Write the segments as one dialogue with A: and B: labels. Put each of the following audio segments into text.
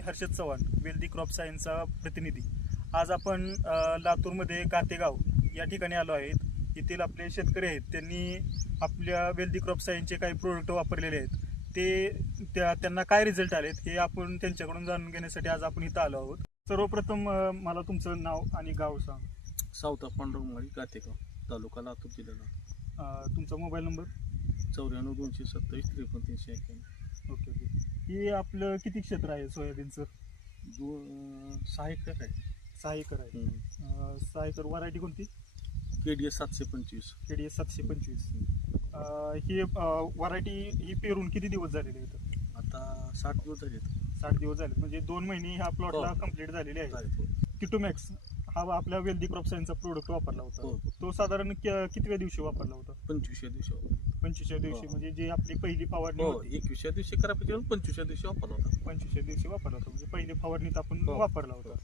A: Harshad Chavan wealthy crop सायन्सचा प्रतिनिधी. आज आपण लातूरमध्ये गातेगाव या ठिकाणी आलो आहेत. येथील आपले शेतकरी आहेत. त्यांनी आपल्या वेल्दी क्रॉप सायन्सचे काही प्रोडक्ट वापरलेले आहेत. ते त्या त्यांना काय रिझल्ट आलेत हे आपण त्यांच्याकडून जाणून घेण्यासाठी आज आपण इथं आलो आहोत. सर्वप्रथम मला तुमचं नाव आणि गाव सांग.
B: सावता पांडुरंगमाळी गातेगाव तालुका लातूर जिल्हा लातूर.
A: अ, तुमचा मोबाईल नंबर?
B: चौऱ्याण्णव दोनशे सत्तावीस त्रेपन्न तीनशे एक्क्याण्णव
A: ओके ओके. हे आपलं किती क्षेत्र आहे सोयाबीनचं?
B: सहा एकर आहे.
A: सहा एकर आहे. अ, सहा एकर व्हरायटी कोणती?
B: के डी एस सातशे पंचवीस.
A: के डी एस सातशे पंचवीस ही व्हरायटी ही पेरून किती दिवस झालेले आहेत?
B: आता साठ दिवस झालेत.
A: साठ दिवस झाले म्हणजे दोन महिने ह्या प्लॉटला
B: हो.
A: कंप्लीट झालेले आहे
B: हो.
A: किटोमॅक्स हा आपल्या वेल्दी क्रॉप सायन्सचा प्रोडक्ट वापरला
B: हो,
A: होता.
B: हो.
A: तो साधारण कि- कितव्या दिवशी वापरला होता?
B: पंचवीसच्या दिवशी वापरला.
A: पंचवीसच्या दिवशी
B: हो.
A: म्हणजे जी आपली पहिली फवारणी
B: हो
A: होती.
B: एकवीसच्या दिवशी करायची पण पंचवीसच्या दिवशी वापरला होता.
A: पंचवीसच्या दिवशी वापरला होता. म्हणजे पहिली फवारणीत आपण
B: हो.
A: वापरला होता.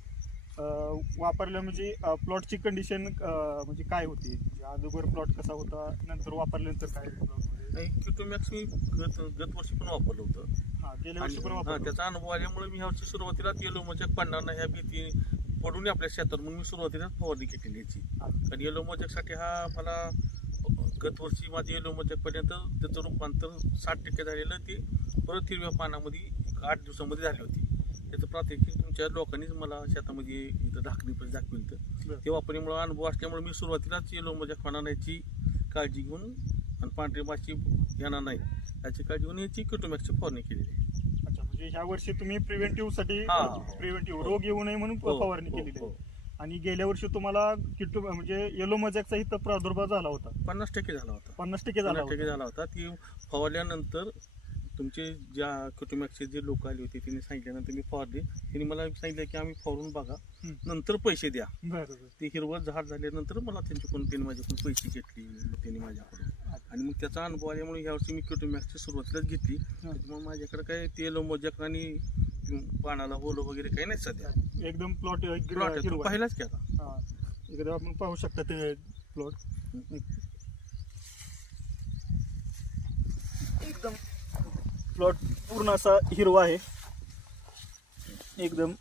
A: अं, वापरलं म्हणजे प्लॉटची कंडिशन म्हणजे काय होती? म्हणजे अगोदर प्लॉट कसा होता? नंतर वापरल्यानंतर काय plot मध्ये?
B: मी गत गत वर्षी पण वापरलं होतं.
A: हा गेल्या वर्षी पण
B: आणि हा,
A: वापरलं
B: त्याचा अनुभव आल्यामुळे मी ह्या वर्षी सुरुवातीला येलो म्हणजे पडणार नाही ह्या भीती पडून आपल्या शेतात. म्हणून मी सुरुवातीला फवारणी केलेली याची
A: हा.
B: कारण येलो मोजकसाठी हा मला गत वर्षी माझं येलो मोजकपर्यंत त्याचं रूपांतर साठ टक्के झालेलं ते परत हिरव्या पानामध्ये आठ दिवसामध्ये झाली होती त्याचं प्रात्यक्षिक तुमच्या लोकांनीच मला शेतामध्ये इथं दाखणीपर्यंत दाखविलं होतं. ते वापरण्यामुळे अनुभव असल्यामुळे मी सुरुवातीलाच येलो मोजक पानाची काळजी घेऊन आणि पांढरी माशी येणार नाही याची काळजी घेऊन याची किटोमॅक्सची फवारणी केलेली आहे
A: अच्छा म्हणजे ह्या वर्षी तुम्ही प्रिव्हेंटिव्हसाठी
B: हा.
A: प्रिव्हेंटिव्ह. रोग येऊ नये म्हणून
B: हो,
A: फवारणी
B: हो,
A: केलेली
B: हो.
A: आणि गेल्या वर्षी तुम्हाला किटो म्हणजे येलो मजॅकचा इथं प्रादुर्भाव झाला होता.
B: पन्नास टक्के झाला होता.
A: पन्नास टक्के झाला
B: पन्नास टक्के
A: होता.
B: झाला होता. ती फवारल्यानंतर तुमचे ज्या कुटुंबाचे जे लोक आले होते त्यांनी सांगितल्यानंतर मी फवारली. त्यांनी मला सांगितलं की आम्ही फवारून बघा.
A: हम्म.
B: नंतर पैसे द्या.
A: बरं बरं.
B: ते हिरवं झाड झाल्यानंतर मला त्यांच्याकडून त्यांनी माझ्याकडून पैसे घेतले त्यांनी माझ्याकडून. आणि मग त्याचा अनुभव आल्यामुळे यावर्षी मी क्युटोमॅक्सची सुरुवातीलाच घेतली. त्याच्यामुळे माझ्याकडे काय तेल मोजक आणि पानाला होलं वगैरे काही नाही सध्या.
A: एकदम प्लॉट
B: प्लॉट पाहिलाच की आता?
A: हा. एकदा आपण पाहू शकता ते प्लॉट एकदम प्लॉट पूर्ण असा हिरवा आहे. एकदम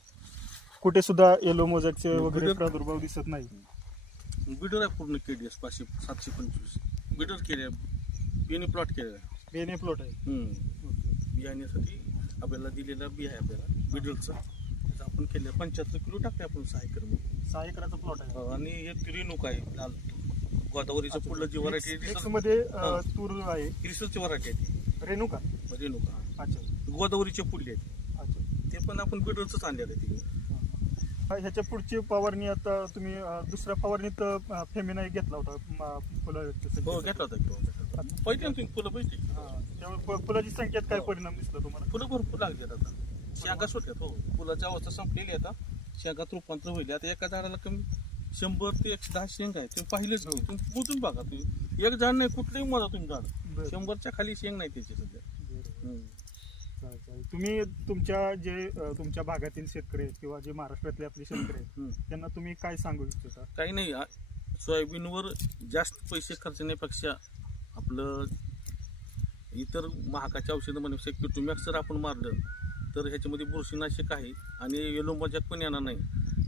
A: कुठे सुद्धा येलो मोजॅकचे वगैरे. प्रादुर्भाव दिसत नाही.
B: बिडर आहे पूर्ण केडी एस पाचशे सातशे पंचवीस. बिडर केले. बियाणे प्लॉट केलेला आहे.
A: बेने प्लॉट आहे.
B: बियाण्यासाठी आपल्याला दिलेला बी आहे आपल्याला बिडलचा त्याचा आपण केलं पंच्याहत्तर किलो टाकले आपण सहा एकरमध्ये
A: सहा एकराचा प्लॉट आहे.
B: आणि एक रेणूक आहे लाल. गोदावरीचं पुढलं जी व्हरायटी
A: X मध्ये
B: हा.
A: अं, तूर आहे.
B: रिसर्च व्हरायटी आहे ती.
A: रेणुका?
B: रेणुका.
A: अच्छा.
B: गोदावरीचे पुढले आहेत.
A: अच्छा.
B: ते पण आपण बिडलचंच आणलेलं आहे तिकडे.
A: हा, ह्याच्या पुढची फवारणी आता तुम्ही अं, दुसऱ्या फवारणीत फेमिनाई घेतला होता म- फुलाच्या
B: हो. घेतला होता पहिले तुम्ही फुलं बघितली
A: हा, त्यामुळे फ- फुलाची संख्येत काय परिणाम दिसला तुम्हाला?
B: फुलं भरपूर लागतात आता. शेंगा सुटल्यात हो. फुलाची अवस्था संपलेली आहे आता शेंगात रूपांतर होईल. आता एका झाडाला कमी शंभर ते एकशे दहा शेंगा आहे तुम्ही पाहिलेच नाही. तुम्ही मोजून बघा तुम्ही. एक झाड नाही कुठलंही मोजा तुम्ही झाड.
A: बरं.
B: शंभरच्या खाली शेंग नाही त्याची सध्या
A: बरोबर.
B: हम्म.
A: चालेल, चालेल. तुम्ही तुमच्या जे अं, तुमच्या भागातील शेतकरी आहेत किंवा जे महाराष्ट्रातले आपले शेतकरी आहेत. त्यांना तुम्ही काय सांगू इच्छिता?
B: काही नाही आ- सोयाबीनवर जास्त पैसे खर्चण्यापेक्षा आपलं इतर महागाच्या औषधं म्हणण्यापेक्षा क्युटोमॅक्स जर आपण मारलं तर ह्याच्यामध्ये बुरशीनाशक आहे आणि येलो मजाक पण येणार नाही.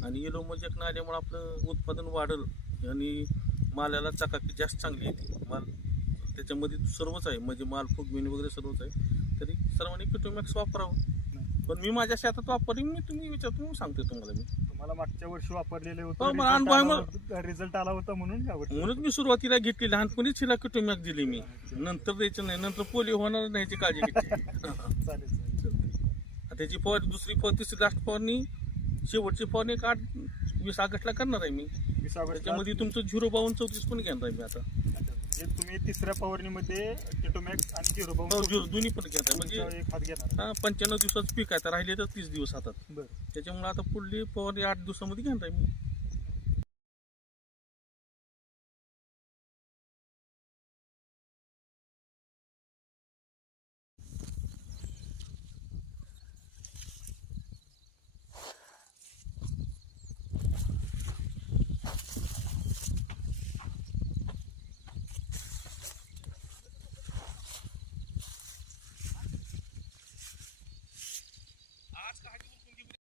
B: आणि येलो मजाक न आल्यामुळे आपलं उत्पादन वाढल आणि मालाला चकाकी जास्त चांगली येते. माल त्याच्यामध्ये सर्वच आहे म्हणजे माल फुगविणी वगैरे सर्वच आहे. तरी सर्वांनी क्युटोमॅक्स वापरावं. पण मी माझ्या शेतात वापरली मी तुम्ही विचारतो सांगतो तुम्हाला मी.
A: तुम्हाला मागच्या वर्षी वापरलेले
B: हो.
A: रिझल्ट आला होता म्हणून
B: म्हणून मी सुरुवातीला घेतली लहानपणीच हिला किटोमॅक दिली मी. नंतर द्यायचं नाही नंतर पोलिओ होणार नाही याची काळजी घेतली.
A: चालेल चालेल.
B: आता त्याची फवारणी दुसरी फवार तिसरी लास्ट फवारणी शेवटची फवारणी एक आठ वीस ऑगस्टला करणार आहे मी.
A: वीस ऑगस्टला-
B: त्याच्यामध्ये तुमचं झिरो बावन्न चौतीस पण घेणार आहे मी आता.
A: म्हणजे तुम्ही तिसऱ्या फवारणीमध्ये किटोमॅक्स आणि झिरो
B: हो, झिरो दोन्ही पण आहे म्हणजे
A: एक हात घेणार
B: हा पंच्याण्णव दिवसाचं पीक आहे तर राहिले तर तीस दिवस हातात.
A: बरं.
B: त्याच्यामुळे आता पुढली फवारणी आठ दिवसामध्ये घेणार आहे. मी